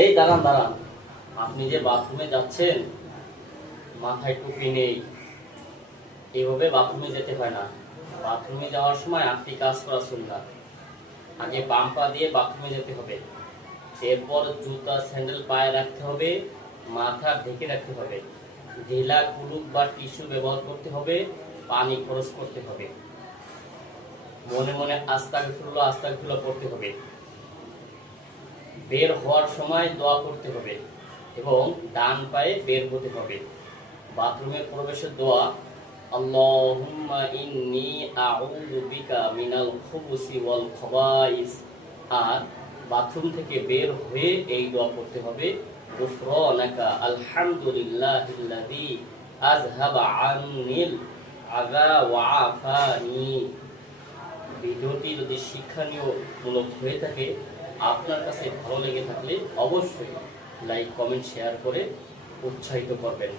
এই দাঁড়ান দাঁড়ান, আপনি যে বাথরুমে যাচ্ছেন মাথায় টুপি নেই, এইভাবে বাথরুমে যেতে হয় না। বাথরুমে যাওয়ার সময় আটটি কাজ করা সুন্নাত। আগে বাম পা দিয়ে বাথরুমে যেতে হবে, এরপর জুতা স্যান্ডেল পায়ে রাখতে হবে, মাথা ঢেকে রাখতে হবে, ঢিলা কুলুপ বা টিস্যু ব্যবহার করতে হবে, পানি খরচ করতে হবে, মনে মনে আস্তাগফিরুল্লাহ আস্তাগফিরুল্লাহ পড়তে হবে, বের হওয়ার সময় দোয়া করতে হবে এবং ডান পায়ে বের হতে হবে। বাথরুমে প্রবেশের দোয়া, আল্লাহুম্মা ইন্নী আউযু বিকা মিনাল খুবুসি ওয়াল খাবাইস। আর বাথরুম থেকে বের হয়ে এই দোয়া করতে হবে, গুফরানাকা আলহামদুলিল্লাহিল্লাযী আযহাবা আন্নিল আযা ওয়া আফানি। ভিডিওটি যদি শিক্ষণীয়মূলক হয়ে থাকে, আপনার কাছে ভালো লেগে থাকলে অবশ্যই লাইক কমেন্ট শেয়ার করে উৎসাহিত করবেন।